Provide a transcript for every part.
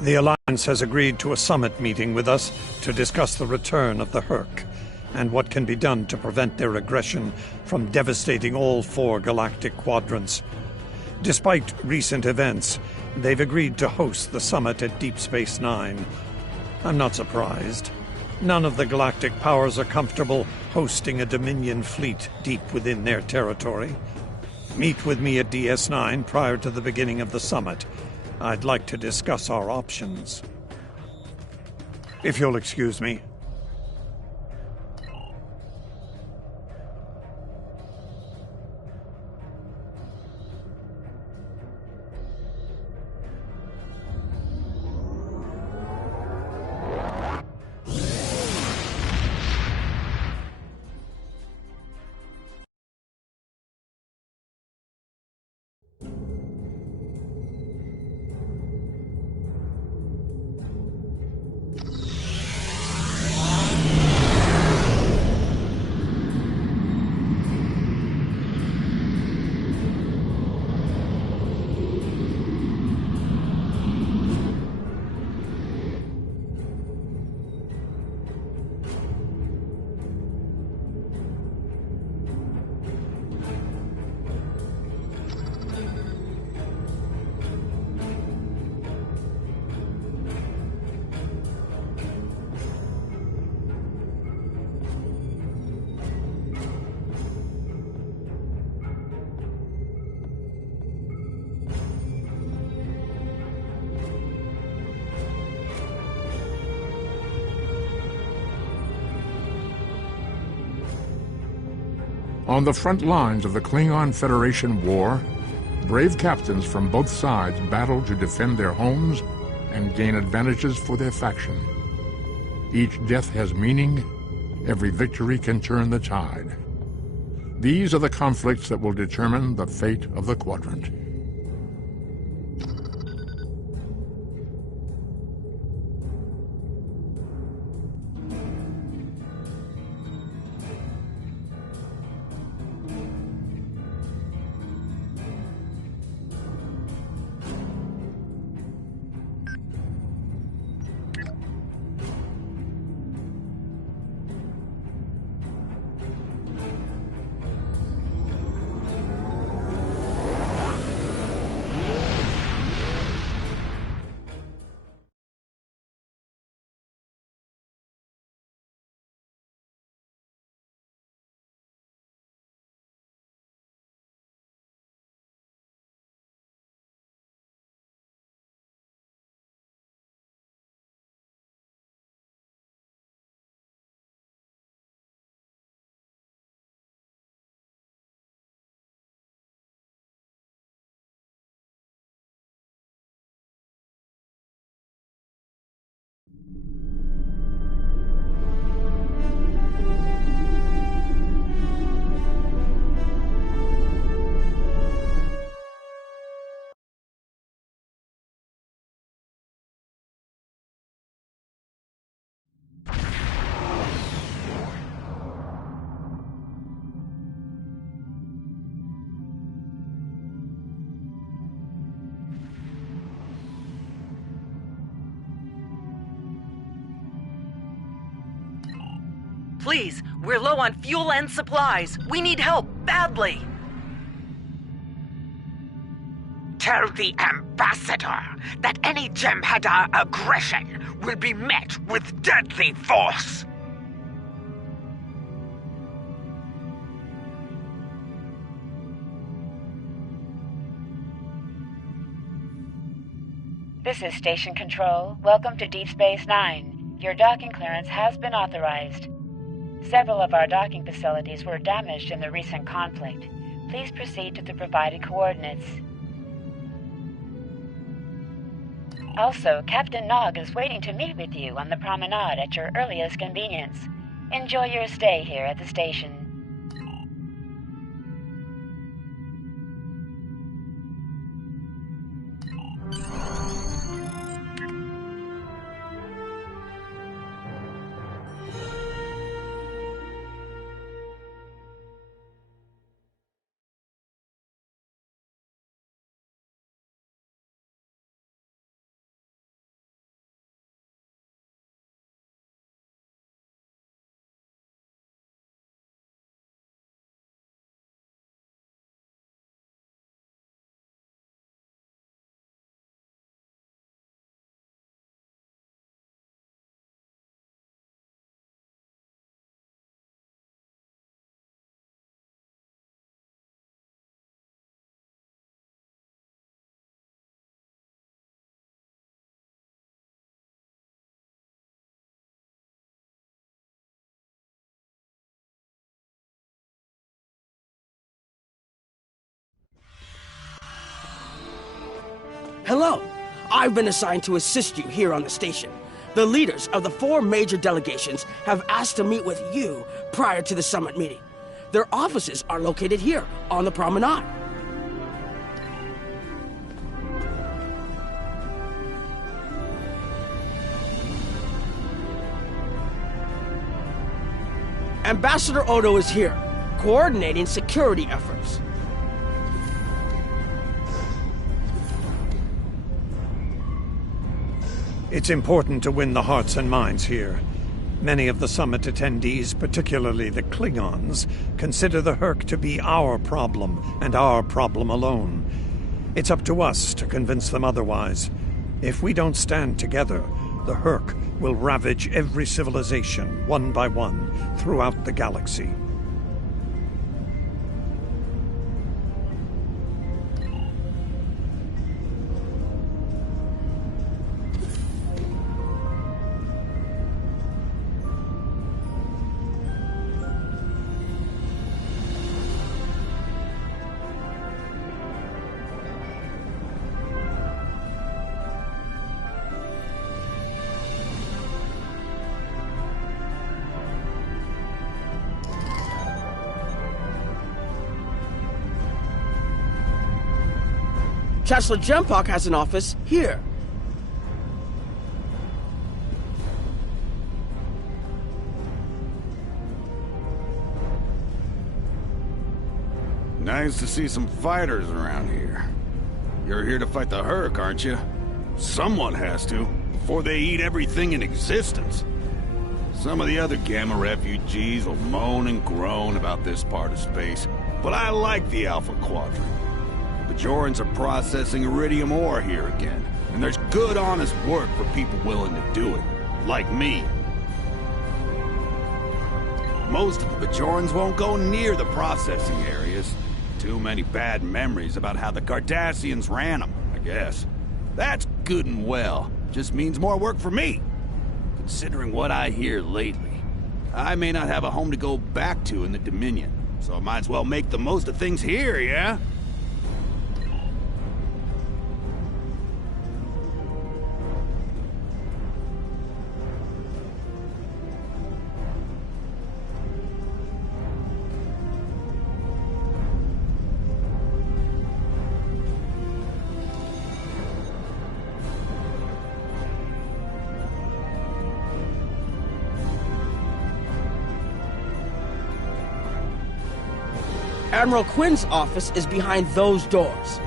The Alliance has agreed to a summit meeting with us to discuss the return of the Hurk, and what can be done to prevent their aggression from devastating all 4 galactic quadrants. Despite recent events, they've agreed to host the summit at Deep Space Nine. I'm not surprised. None of the galactic powers are comfortable hosting a Dominion fleet deep within their territory. Meet with me at DS9 prior to the beginning of the summit. I'd like to discuss our options. If you'll excuse me. On the front lines of the Klingon Federation war, brave captains from both sides battle to defend their homes and gain advantages for their faction. Each death has meaning. Every victory can turn the tide. These are the conflicts that will determine the fate of the quadrant. Please, we're low on fuel and supplies. We need help, badly. Tell the Ambassador that any Jem'Hadar aggression will be met with deadly force. This is Station Control. Welcome to Deep Space Nine. Your docking clearance has been authorized. Several of our docking facilities were damaged in the recent conflict. Please proceed to the provided coordinates. Also, Captain Nog is waiting to meet with you on the promenade at your earliest convenience. Enjoy your stay here at the station. Hello. I've been assigned to assist you here on the station. The leaders of the 4 major delegations have asked to meet with you prior to the summit meeting. Their offices are located here on the promenade. Ambassador Odo is here, coordinating security efforts. It's important to win the hearts and minds here. Many of the summit attendees, particularly the Klingons, consider the Hurk to be our problem, and our problem alone. It's up to us to convince them otherwise. If we don't stand together, the Hurk will ravage every civilization, one by one, throughout the galaxy. Chancellor Jempok has an office here. Nice to see some fighters around here. You're here to fight the Hurk, aren't you? Someone has to, before they eat everything in existence. Some of the other Gamma refugees will moan and groan about this part of space, but I like the Alpha Quadrant. Bajorans are processing iridium ore here again, and there's good, honest work for people willing to do it, like me. Most of the Bajorans won't go near the processing areas. Too many bad memories about how the Cardassians ran them, I guess. That's good and well, just means more work for me. Considering what I hear lately, I may not have a home to go back to in the Dominion, so I might as well make the most of things here, yeah? Admiral Quinn's office is behind those doors.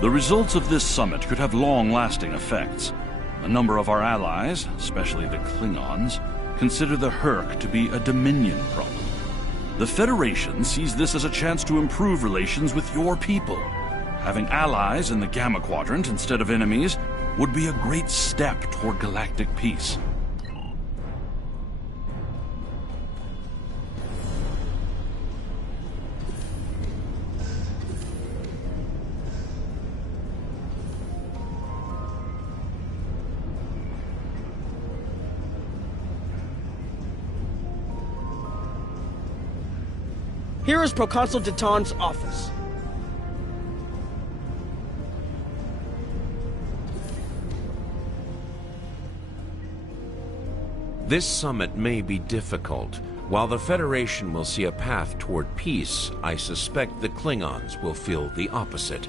The results of this summit could have long-lasting effects. A number of our allies, especially the Klingons, consider the Hurk to be a Dominion problem. The Federation sees this as a chance to improve relations with your people. Having allies in the Gamma Quadrant instead of enemies would be a great step toward galactic peace. Here is Proconsul Deton's office. This summit may be difficult. While the Federation will see a path toward peace, I suspect the Klingons will feel the opposite.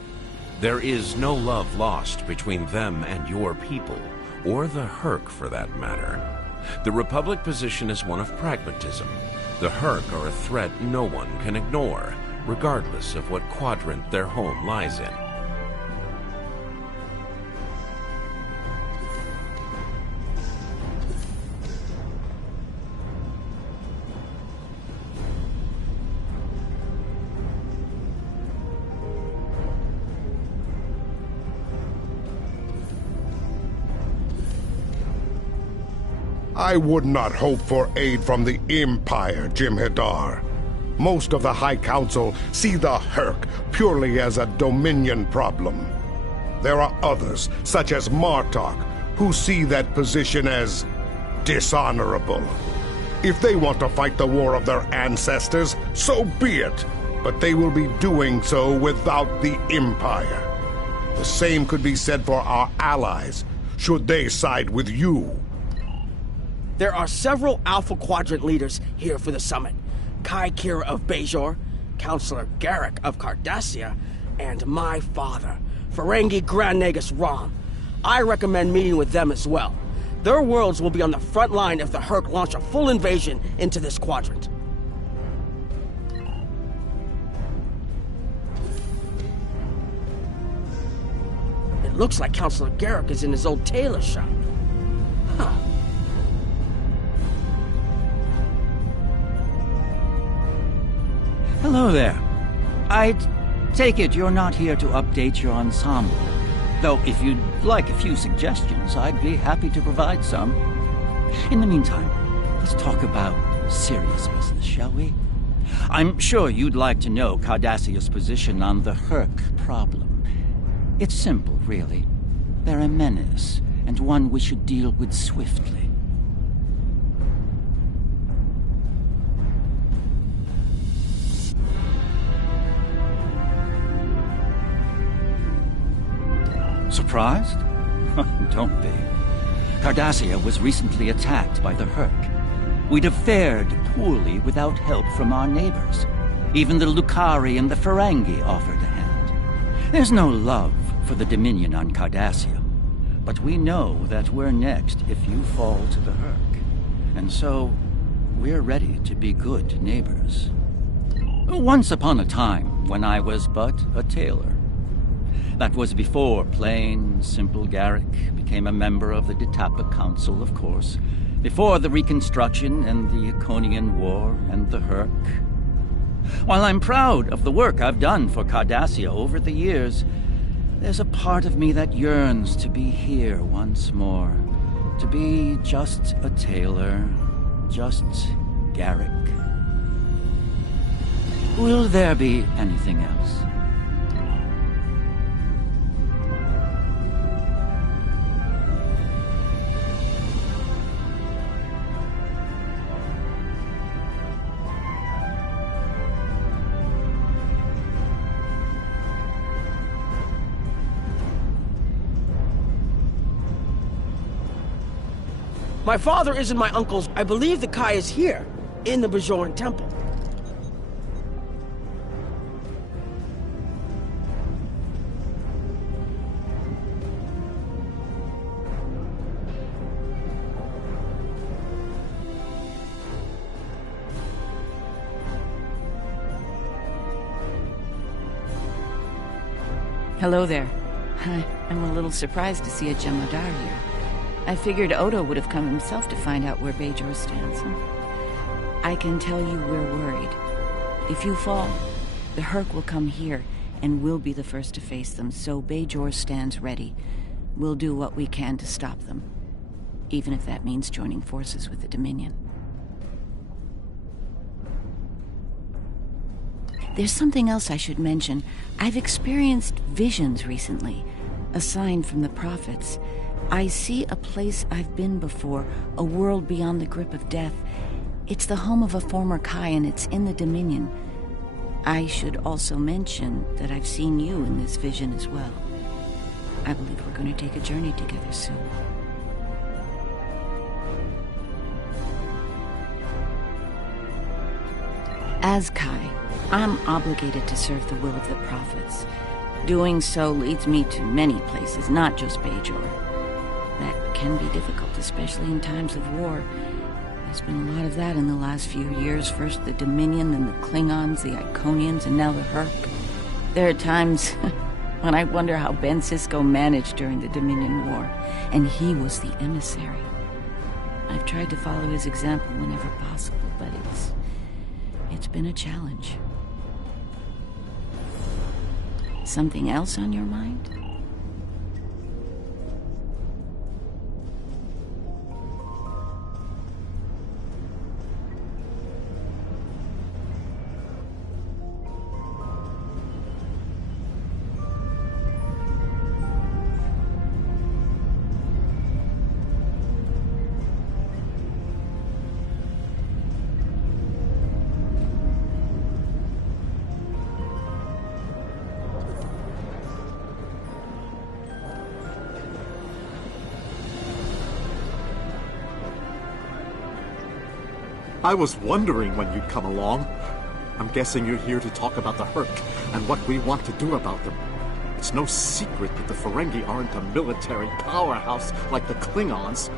There is no love lost between them and your people, or the Hurk for that matter. The Republic position is one of pragmatism. The Hurk are a threat no one can ignore, regardless of what quadrant their home lies in. I would not hope for aid from the Empire, Jem'Hadar. Most of the High Council see the Hurk purely as a Dominion problem. There are others, such as Martok, who see that position as dishonorable. If they want to fight the war of their ancestors, so be it. but they will be doing so without the Empire. The same could be said for our allies, should they side with you. There are several Alpha Quadrant leaders here for the summit. Kai Kira of Bajor, Counselor Garrick of Cardassia, and my father, Ferengi Grand Nagus Rom. I recommend meeting with them as well. Their worlds will be on the front line if the Hurk launch a full invasion into this quadrant. It looks like Counselor Garrick is in his old tailor shop. Huh. Hello there. I take it you're not here to update your ensemble. Though if you'd like a few suggestions, I'd be happy to provide some. In the meantime, let's talk about serious business, shall we? I'm sure you'd like to know Cardassia's position on the Hurk problem. It's simple, really. They're a menace, and one we should deal with swiftly. Surprised? Don't be. Cardassia was recently attacked by the Hurk. We'd have fared poorly without help from our neighbors. Even the Lukari and the Ferengi offered a hand. There's no love for the Dominion on Cardassia, but we know that we're next if you fall to the Hurk. And so, we're ready to be good neighbors. Once upon a time, when I was but a tailor. That was before plain, simple Garrick became a member of the Detapa Council, of course. Before the Reconstruction and the Iconian War and the Hurk. While I'm proud of the work I've done for Cardassia over the years, there's a part of me that yearns to be here once more. To be just a tailor, just Garrick. Will there be anything else? My father isn't my uncle's. I believe the Kai is here, in the Bajoran Temple. Hello there. I'm a little surprised to see a Jem'Hadar here. I figured Odo would have come himself to find out where Bajor stands. I can tell you we're worried. If you fall, the Hurk will come here, and we'll be the first to face them, so Bajor stands ready. We'll do what we can to stop them, even if that means joining forces with the Dominion. There's something else I should mention. I've experienced visions recently, a sign from the prophets. I see a place I've been before, a world beyond the grip of death. It's the home of a former Kai, and it's in the Dominion. I should also mention that I've seen you in this vision as well. I believe we're going to take a journey together soon. As Kai, I'm obligated to serve the will of the prophets. Doing so leads me to many places, not just Bajor. That can be difficult, especially in times of war. There's been a lot of that in the last few years. First the Dominion, then the Klingons, the Iconians, and now the Hurk. There are times when I wonder how Ben Sisko managed during the Dominion War, and he was the emissary. I've tried to follow his example whenever possible, but it's been a challenge. Something else on your mind? I was wondering when you'd come along. I'm guessing you're here to talk about the Hurk and what we want to do about them. It's no secret that the Ferengi aren't a military powerhouse like the Klingons.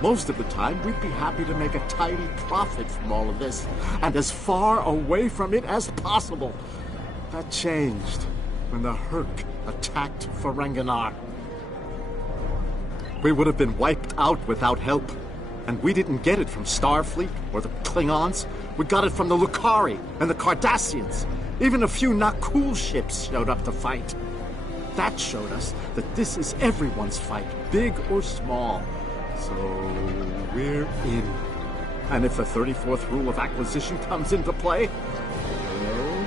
Most of the time, we'd be happy to make a tidy profit from all of this, and as far away from it as possible. That changed when the Hurk attacked Ferenginar. We would have been wiped out without help. And we didn't get it from Starfleet or the Klingons. We got it from the Lukari and the Cardassians. Even a few not cool ships showed up to fight. That showed us that this is everyone's fight, big or small. So we're in. And if the 34th rule of acquisition comes into play, well,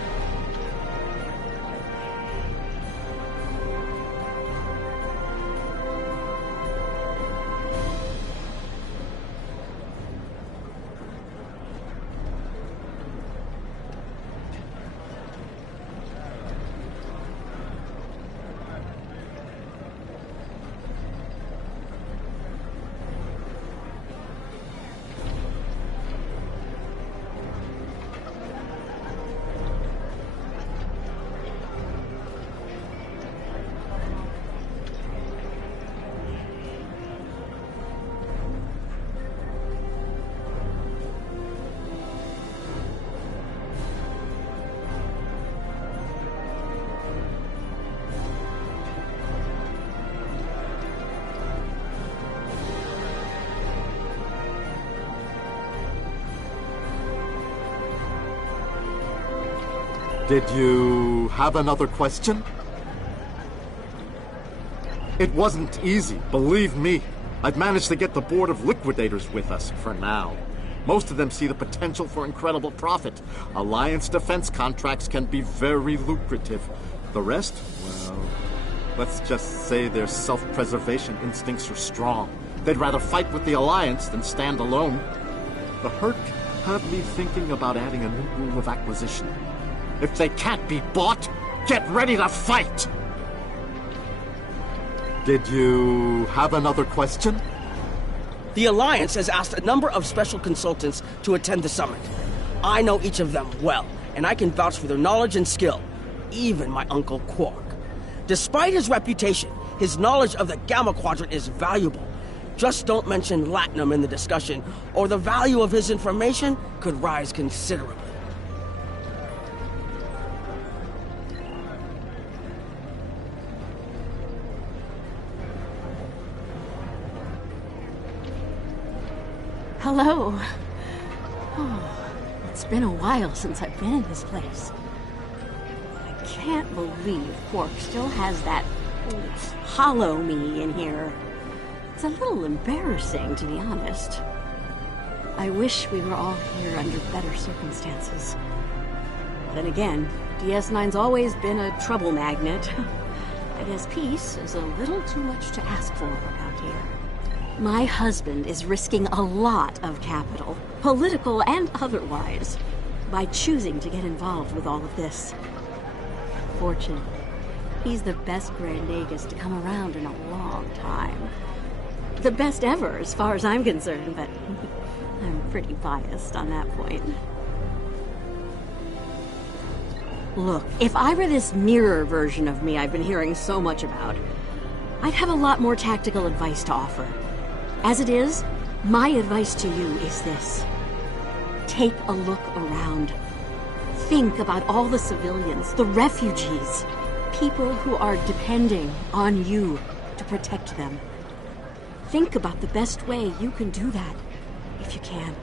did you have another question? It wasn't easy, believe me. I've managed to get the Board of Liquidators with us, for now. Most of them see the potential for incredible profit. Alliance defense contracts can be very lucrative. The rest, well, let's just say their self-preservation instincts are strong. They'd rather fight with the Alliance than stand alone. The Hurk had me thinking about adding a new rule of acquisition. If they can't be bought, get ready to fight! Did you have another question? The Alliance has asked a number of special consultants to attend the summit. I know each of them well, and I can vouch for their knowledge and skill. Even my Uncle Quark. Despite his reputation, his knowledge of the Gamma Quadrant is valuable. Just don't mention Latinum in the discussion, or the value of his information could rise considerably. Hello. Oh, it's been a while since I've been in this place. I can't believe Quark still has that hollow me in here. It's a little embarrassing, to be honest. I wish we were all here under better circumstances. Then again, DS9's always been a trouble magnet. I guess peace is a little too much to ask for around here. My husband is risking a lot of capital, political and otherwise, by choosing to get involved with all of this. Fortunately, he's the best Grand Nagus to come around in a long time. The best ever, as far as I'm concerned, but I'm pretty biased on that point. Look, if I were this mirror version of me I've been hearing so much about, I'd have a lot more tactical advice to offer. As it is, my advice to you is this. Take a look around. Think about all the civilians, the refugees, people who are depending on you to protect them. Think about the best way you can do that, if you can.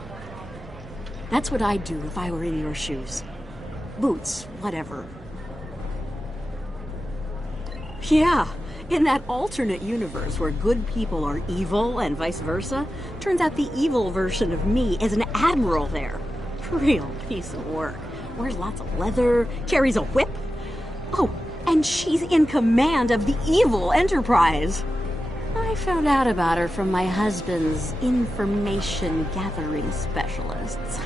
That's what I'd do if I were in your shoes. Boots, whatever. Yeah. In that alternate universe where good people are evil and vice versa, turns out the evil version of me is an admiral there. Real piece of work. Wears lots of leather, carries a whip. Oh, and she's in command of the evil Enterprise. I found out about her from my husband's information gathering specialists.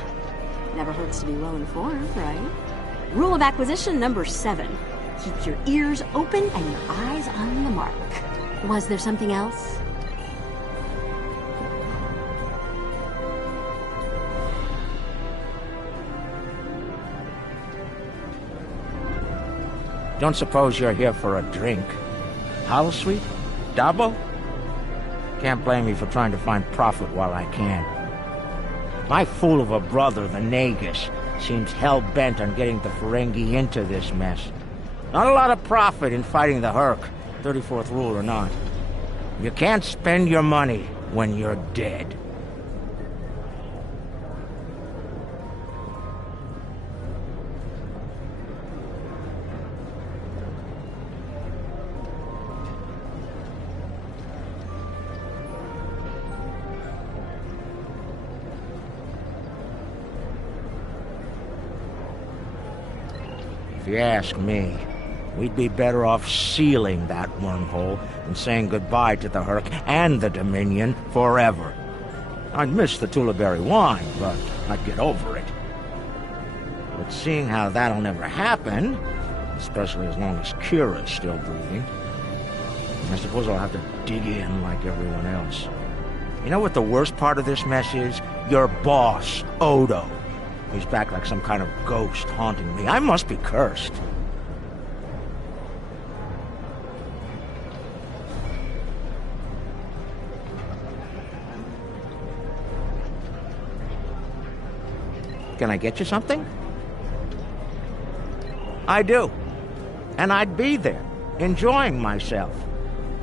Never hurts to be well informed, right? Rule of acquisition number 7. Keep your ears open and your eyes on the mark. Was there something else? Don't suppose you're here for a drink? Holosuite? Double? Can't blame me for trying to find profit while I can. My fool of a brother, the Nagus, seems hell-bent on getting the Ferengi into this mess. Not a lot of profit in fighting the Hurk, 34th rule or not. You can't spend your money when you're dead. If you ask me, we'd be better off sealing that wormhole and saying goodbye to the Hurk and the Dominion forever. I'd miss the Tulaberry wine, but I'd get over it. But seeing how that'll never happen, especially as long as Kira's still breathing, I suppose I'll have to dig in like everyone else. You know what the worst part of this mess is? Your boss, Odo. He's back like some kind of ghost haunting me. I must be cursed. Can I get you something? I do. And I'd be there, enjoying myself,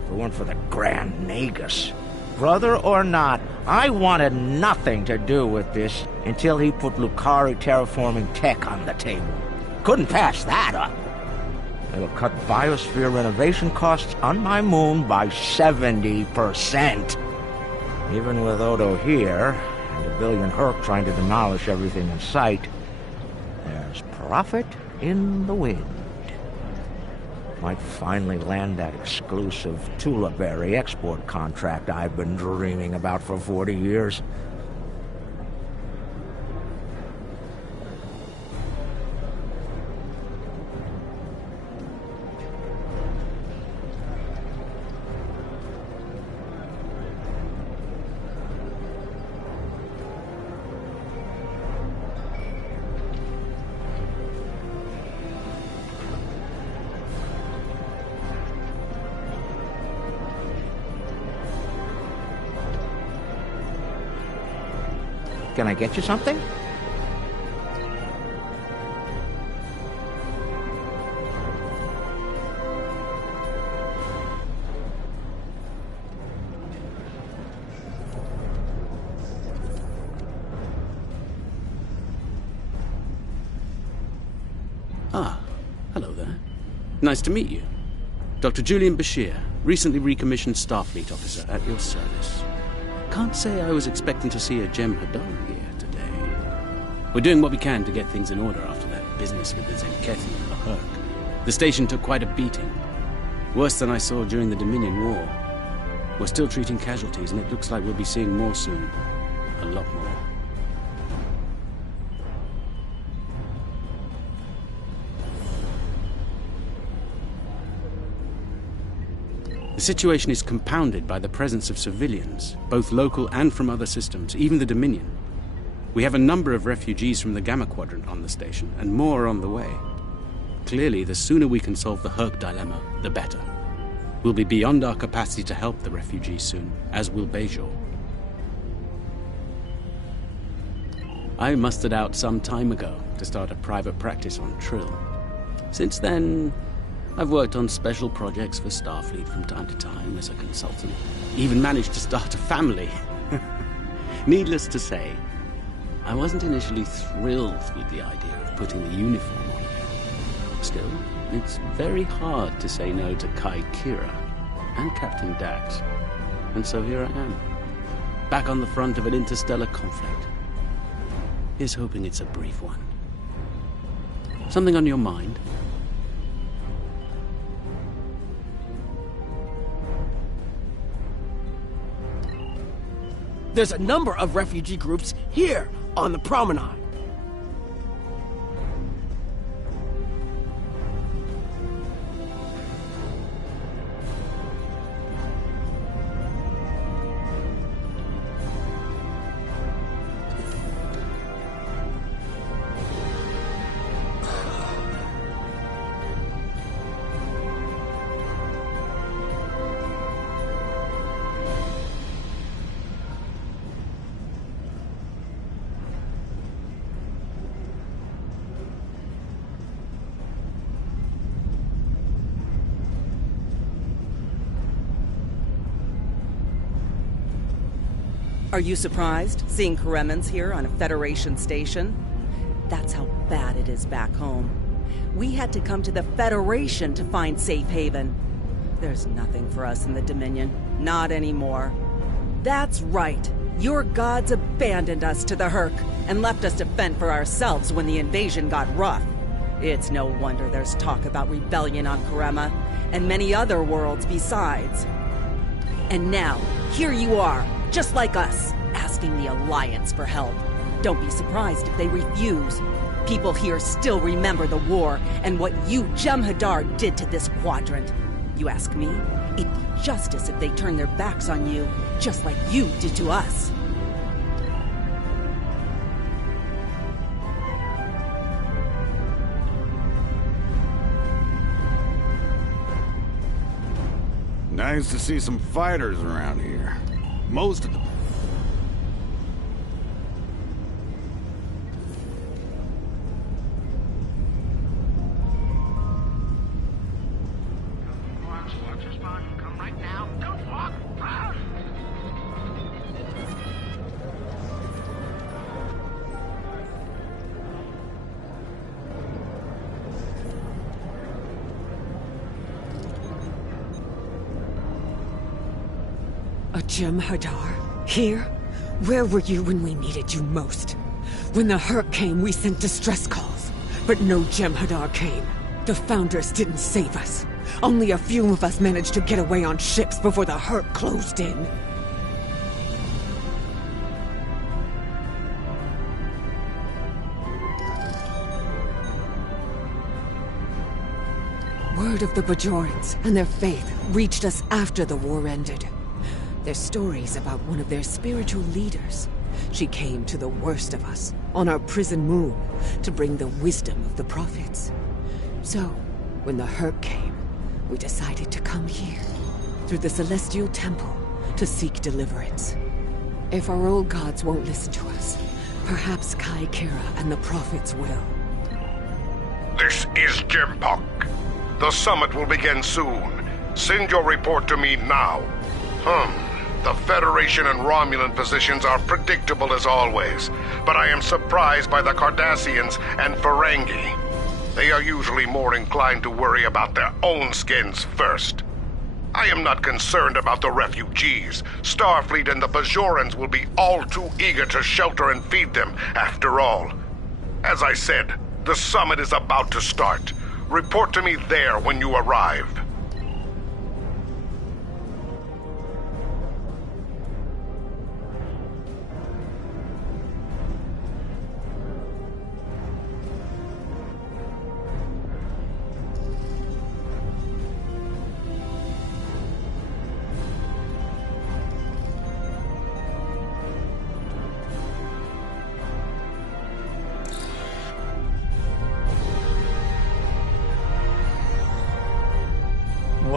if it weren't for the Grand Nagus. Brother or not, I wanted nothing to do with this until he put Lukari terraforming tech on the table. Couldn't pass that up. It'll cut biosphere renovation costs on my moon by 70%. Even with Odo here, and a billion Hurk trying to demolish everything in sight, there's profit in the wind. Might finally land that exclusive Tulaberry export contract I've been dreaming about for 40 years. Can I get you something? Ah, hello there. Nice to meet you. Dr. Julian Bashir, recently recommissioned Starfleet officer at your service. Can't say I was expecting to see a Jem Hadar here today. We're doing what we can to get things in order after that business with the Zenkethi and the Hurk. The station took quite a beating. Worse than I saw during the Dominion War. We're still treating casualties, and it looks like we'll be seeing more soon. A lot more. The situation is compounded by the presence of civilians, both local and from other systems, even the Dominion. We have a number of refugees from the Gamma Quadrant on the station, and more are on the way. Clearly, the sooner we can solve the Hurk dilemma, the better. We'll be beyond our capacity to help the refugees soon, as will Bajor. I mustered out some time ago to start a private practice on Trill. Since then, I've worked on special projects for Starfleet from time to time as a consultant. Even managed to start a family. Needless to say, I wasn't initially thrilled with the idea of putting the uniform on you. Still, it's very hard to say no to Kai Kira and Captain Dax. And so here I am, back on the front of an interstellar conflict. Here's hoping it's a brief one. Something on your mind? There's a number of refugee groups here on the promenade. Are you surprised, seeing Karemans here on a Federation station? That's how bad it is back home. We had to come to the Federation to find safe haven. There's nothing for us in the Dominion. Not anymore. That's right. Your gods abandoned us to the Hurk and left us to fend for ourselves when the invasion got rough. It's no wonder there's talk about rebellion on Karema, and many other worlds besides. And now, here you are, just like us, asking the Alliance for help. Don't be surprised if they refuse. People here still remember the war and what you, Jem'Hadar, did to this quadrant. You ask me, it'd be justice if they turned their backs on you, just like you did to us. Nice to see some fighters around here. Most of them. Jem'Hadar? Here? Where were you when we needed you most? When the Hurk came, we sent distress calls. But no Jem'Hadar came. The Foundress didn't save us. Only a few of us managed to get away on ships before the Hurk closed in. Word of the Bajorans and their faith reached us after the war ended. There's stories about one of their spiritual leaders. She came to the worst of us, on our prison moon, to bring the wisdom of the prophets. So, when the Hurk came, we decided to come here, through the Celestial Temple, to seek deliverance. If our old gods won't listen to us, perhaps Kai Kira and the prophets will. This is Jempok. The summit will begin soon. Send your report to me now. The Federation and Romulan positions are predictable as always, but I am surprised by the Cardassians and Ferengi. They are usually more inclined to worry about their own skins first. I am not concerned about the refugees. Starfleet and the Bajorans will be all too eager to shelter and feed them, after all. As I said, the summit is about to start. Report to me there when you arrive.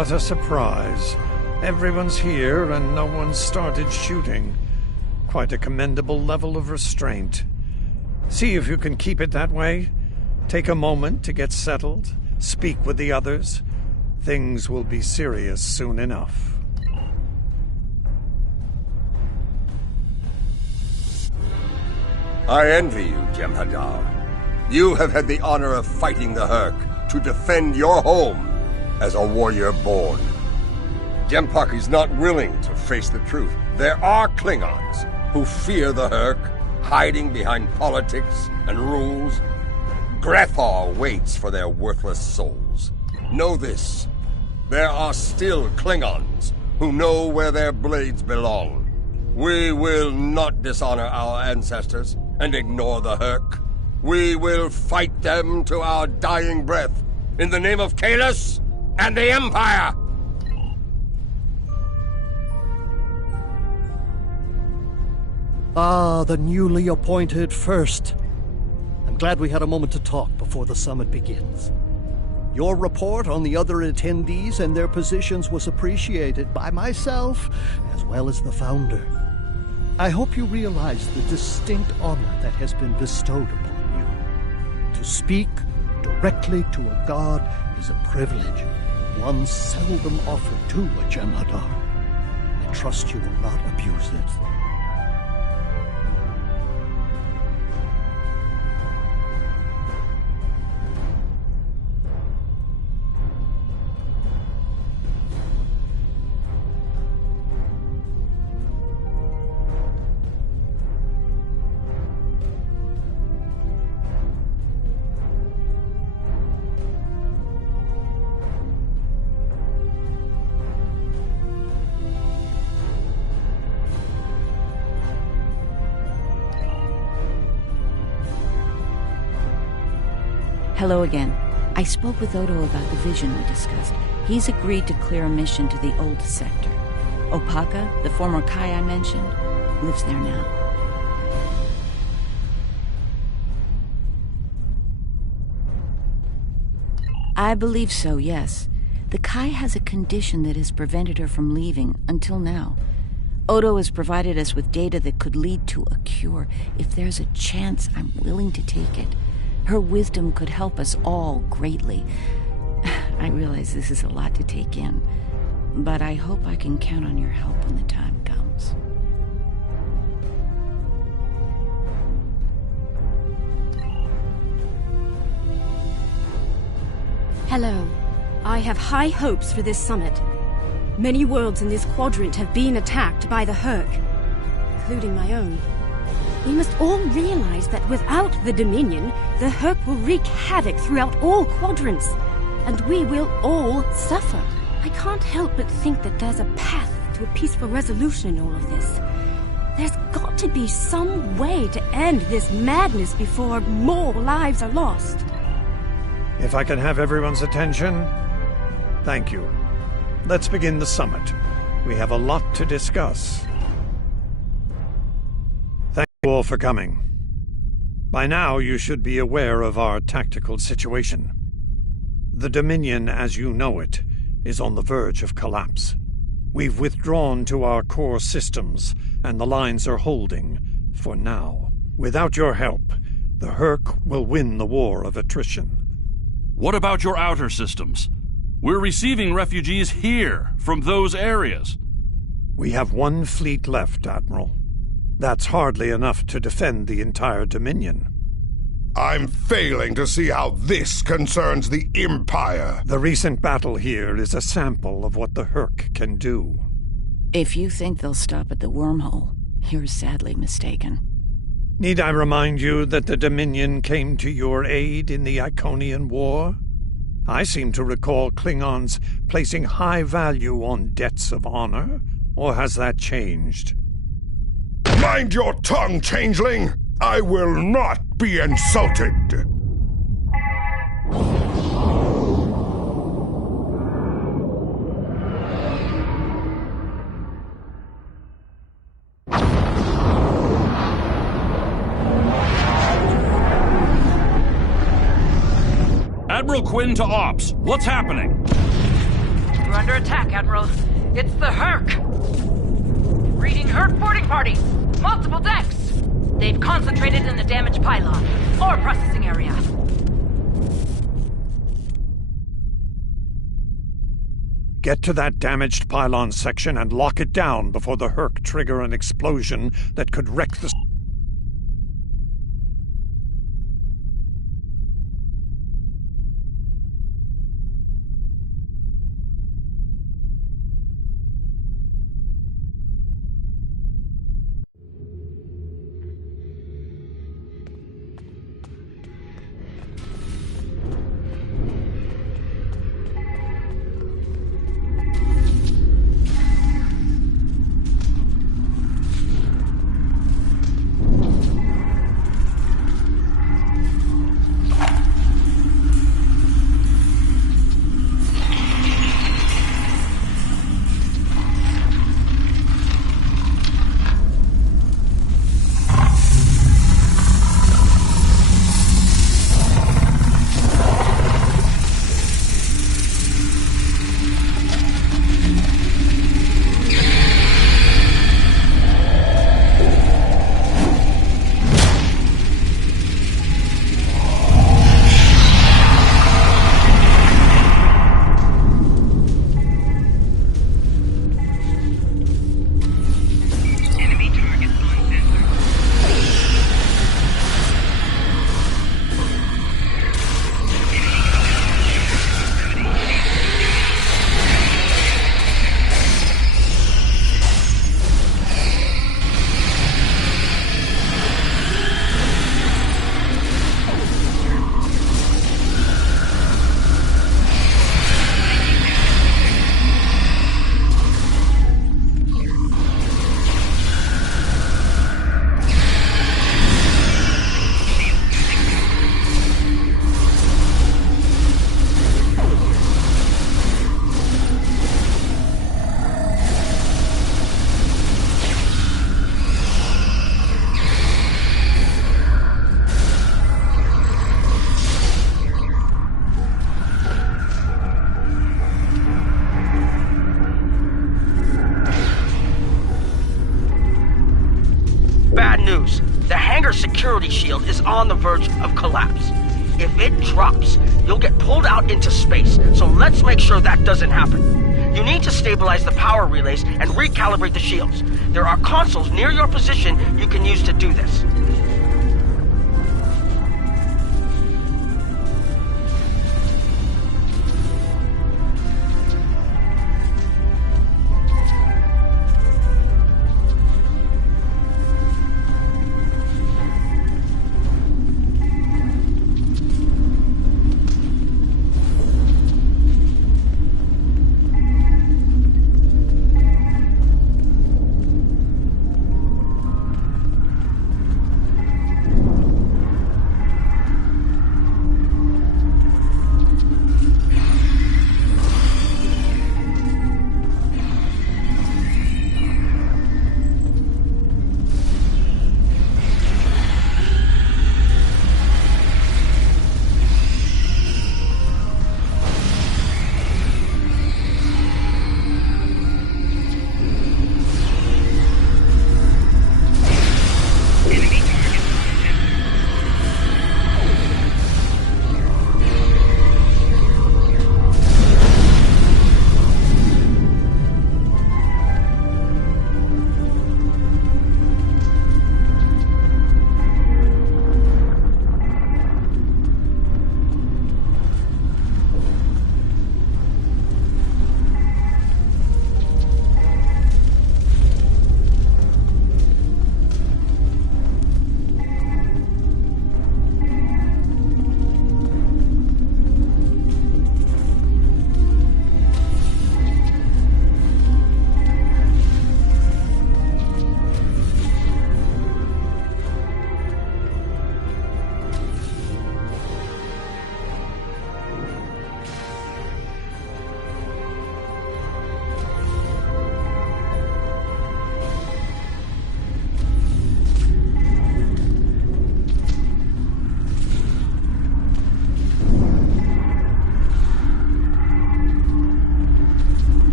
What a surprise. Everyone's here and no one's started shooting. Quite a commendable level of restraint. See if you can keep it that way. Take a moment to get settled. Speak with the others. Things will be serious soon enough. I envy you, Jem'Hadar. You have had the honor of fighting the Hurk to defend your home as a warrior born. Jempok is not willing to face the truth. There are Klingons who fear the Hurk, hiding behind politics and rules. Grethar waits for their worthless souls. Know this, there are still Klingons who know where their blades belong. We will not dishonor our ancestors and ignore the Hurk. We will fight them to our dying breath in the name of Kahless and the Empire! Ah, the newly appointed First. I'm glad we had a moment to talk before the summit begins. Your report on the other attendees and their positions was appreciated by myself as well as the Founder. I hope you realize the distinct honor that has been bestowed upon you. To speak directly to a god is a privilege, one seldom offered to a Jem'Hadar. I trust you will not abuse it. Hello again. I spoke with Odo about the vision we discussed. He's agreed to clear a mission to the old sector. Opaka, the former Kai I mentioned, lives there now. I believe so, yes. The Kai has a condition that has prevented her from leaving until now. Odo has provided us with data that could lead to a cure. If there's a chance, I'm willing to take it. Her wisdom could help us all greatly. I realize this is a lot to take in, but I hope I can count on your help when the time comes. Hello. I have high hopes for this summit. Many worlds in this quadrant have been attacked by the Herc, including my own. We must all realize that without the Dominion, the Herc will wreak havoc throughout all quadrants, and we will all suffer. I can't help but think that there's a path to a peaceful resolution in all of this. There's got to be some way to end this madness before more lives are lost. If I can have everyone's attention, thank you. Let's begin the summit. We have a lot to discuss. Thank you all for coming. By now, you should be aware of our tactical situation. The Dominion, as you know it, is on the verge of collapse. We've withdrawn to our core systems, and the lines are holding, for now. Without your help, the Herc will win the war of attrition. What about your outer systems? We're receiving refugees here, from those areas. We have one fleet left, Admiral. That's hardly enough to defend the entire Dominion. I'm failing to see how this concerns the Empire. The recent battle here is a sample of what the Herc can do. If you think they'll stop at the wormhole, you're sadly mistaken. Need I remind you that the Dominion came to your aid in the Iconian War? I seem to recall Klingons placing high value on debts of honor, or has that changed? Mind your tongue, changeling! I will not be insulted! Admiral Quinn to Ops. What's happening? We're under attack, Admiral. It's the Herc. Reading Herc boarding parties. Multiple decks. They've concentrated in the damaged pylon. Ore processing area. Get to that damaged pylon section and lock it down before the Herc trigger an explosion that could wreck the... shield is on the verge of collapse. If it drops, you'll get pulled out into space, so let's make sure that doesn't happen. You need to stabilize the power relays and recalibrate the shields. There are consoles near your position you can use to do this.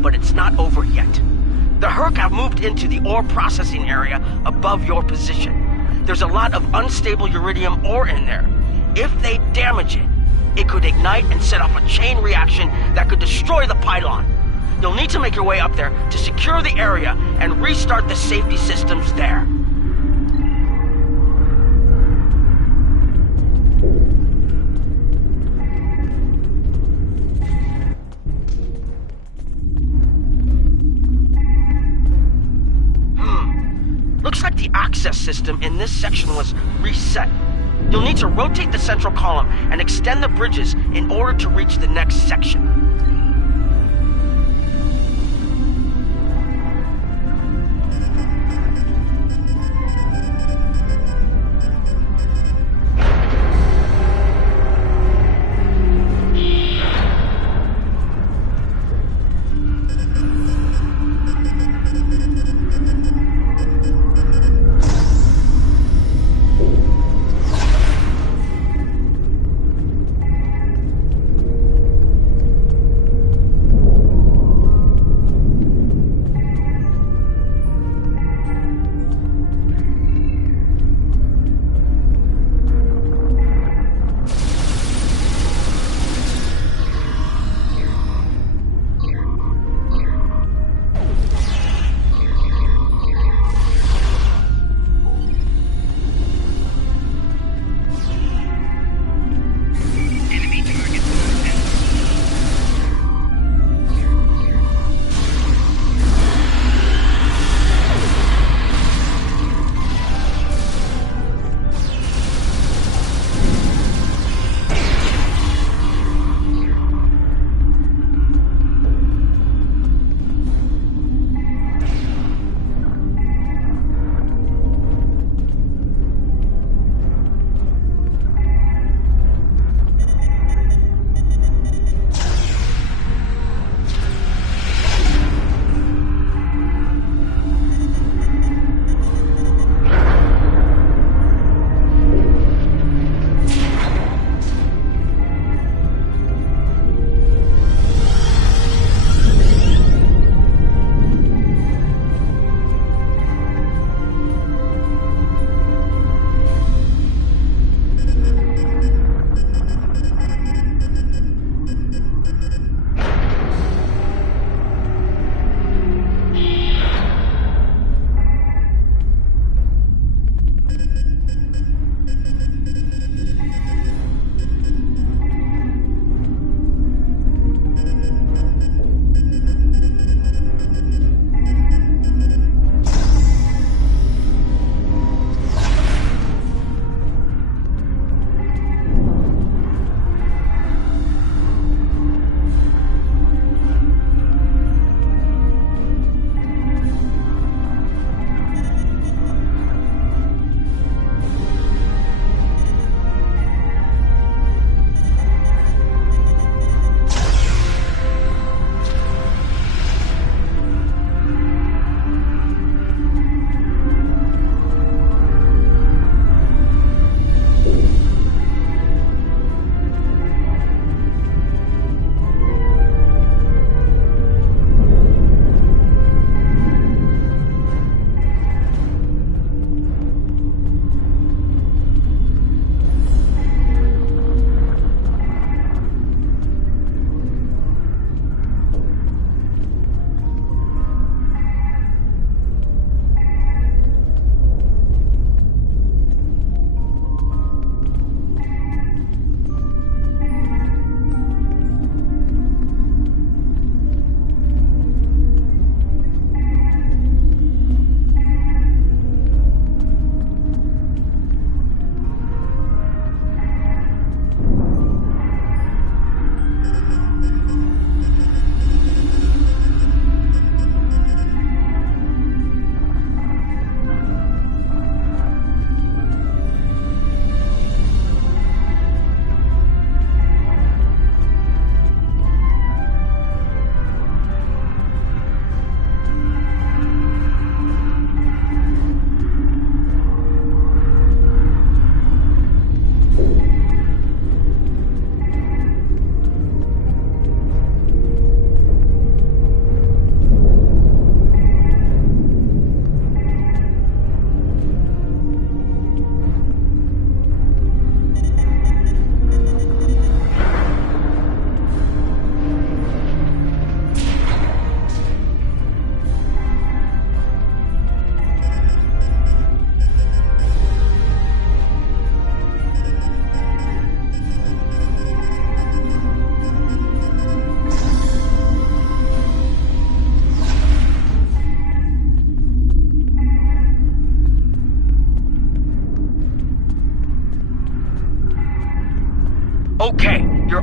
but it's not over yet. The Herc have moved into the ore processing area above your position. There's a lot of unstable uridium ore in there. If they damage it, it could ignite and set off a chain reaction that could destroy the pylon. You'll need to make your way up there to secure the area and restart the safety systems there. Looks like the access system in this section was reset. You'll need to rotate the central column and extend the bridges in order to reach the next section.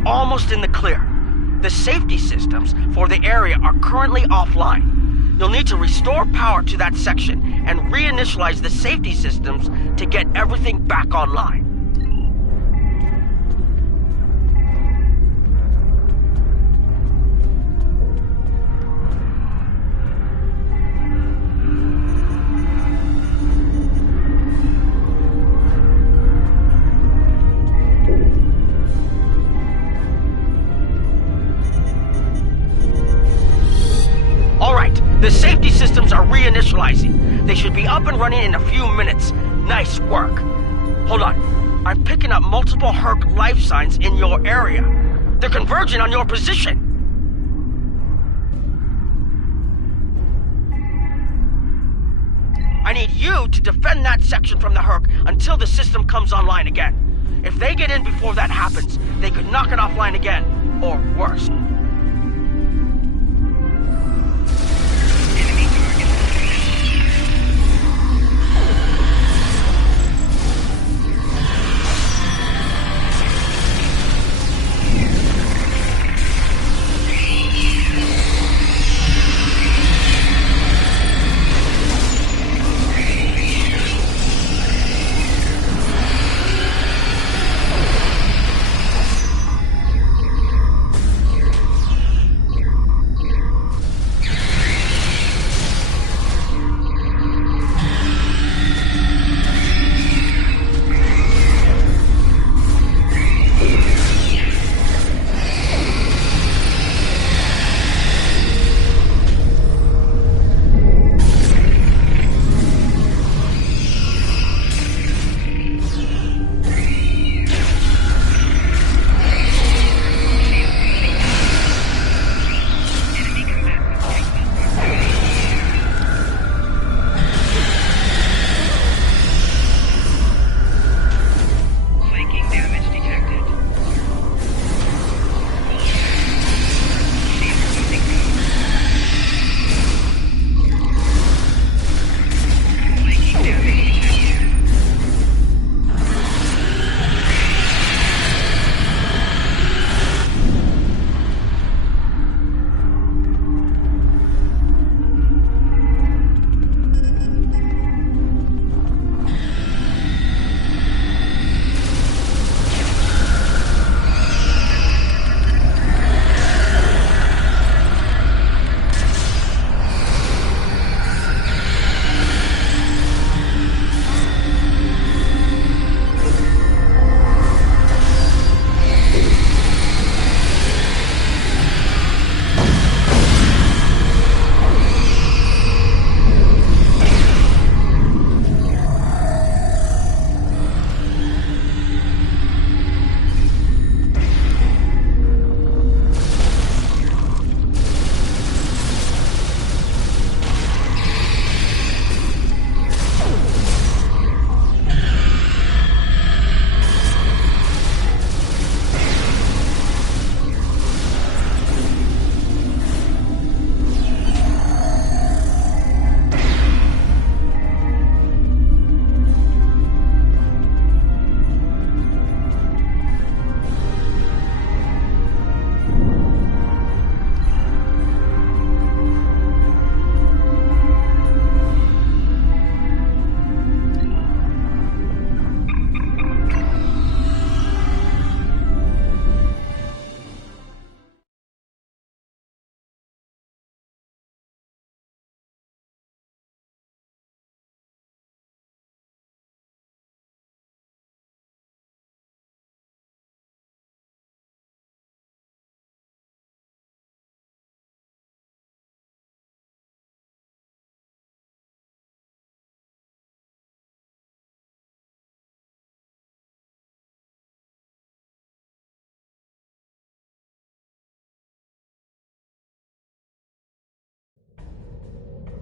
almost in the clear. The safety systems for the area are currently offline. You'll need to restore power to that section and reinitialize the safety systems to get everything back online. The safety systems are reinitializing. They should be up and running in a few minutes. Nice work. Hold on. I'm picking up multiple Herc life signs in your area. They're converging on your position. I need you to defend that section from the Herc until the system comes online again. If they get in before that happens, they could knock it offline again, or worse.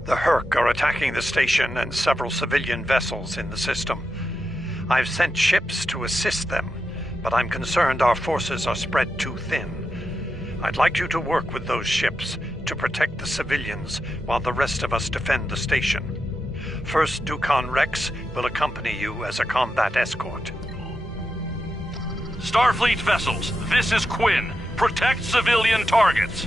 The Herc are attacking the station and several civilian vessels in the system. I've sent ships to assist them, but I'm concerned our forces are spread too thin. I'd like you to work with those ships to protect the civilians while the rest of us defend the station. First, Dukan Rex will accompany you as a combat escort. Starfleet vessels, this is Quinn. Protect civilian targets.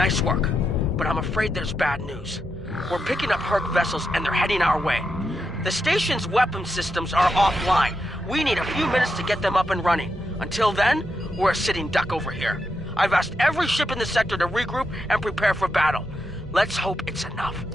Nice work, but I'm afraid there's bad news. We're picking up Herc vessels and they're heading our way. The station's weapon systems are offline. We need a few minutes to get them up and running. Until then, we're a sitting duck over here. I've asked every ship in the sector to regroup and prepare for battle. Let's hope it's enough.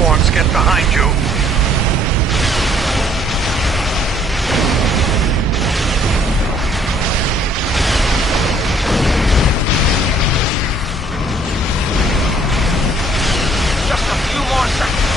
swarms get behind you. Just a few more seconds.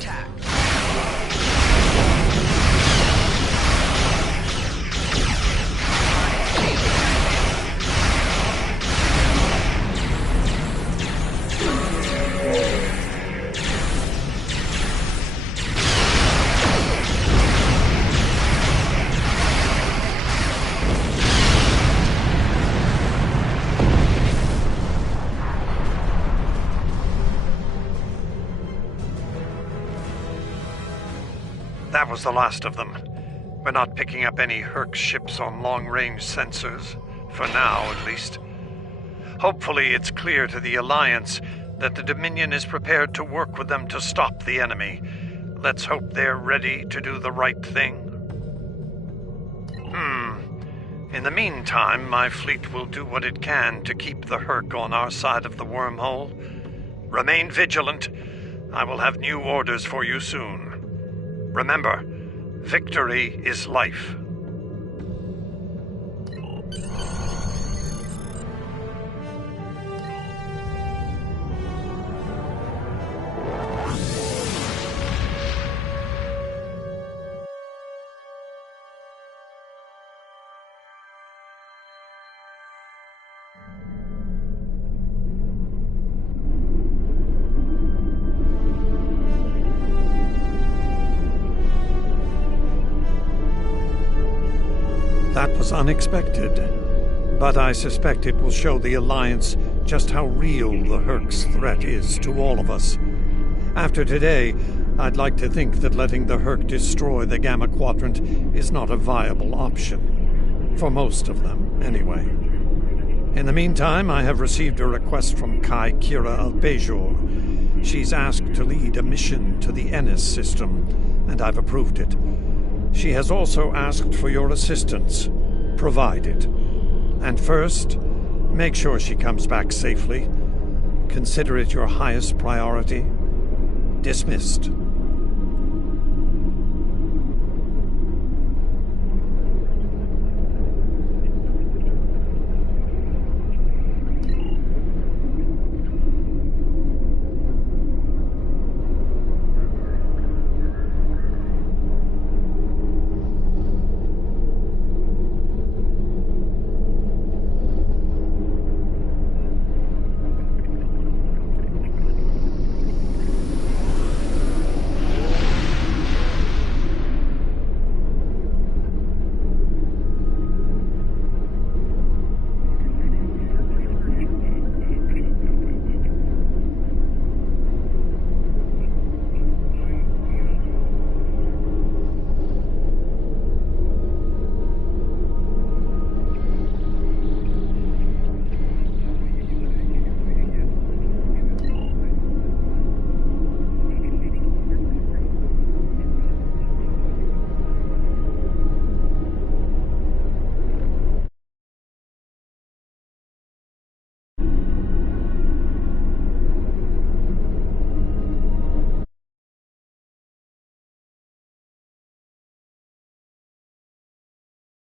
attack. That was the last of them. We're not picking up any Herc ships on long-range sensors. For now, at least. Hopefully it's clear to the Alliance that the Dominion is prepared to work with them to stop the enemy. Let's hope they're ready to do the right thing. In the meantime, my fleet will do what it can to keep the Herc on our side of the wormhole. Remain vigilant. I will have new orders for you soon. Remember, victory is life. That was unexpected, but I suspect it will show the Alliance just how real the Herc's threat is to all of us. After today, I'd like to think that letting the Herc destroy the Gamma Quadrant is not a viable option. For most of them, anyway. In the meantime, I have received a request from Kai Kira of Bajor. She's asked to lead a mission to the Ennis system, and I've approved it. She has also asked for your assistance. Provide it. And first, make sure she comes back safely. Consider it your highest priority. Dismissed.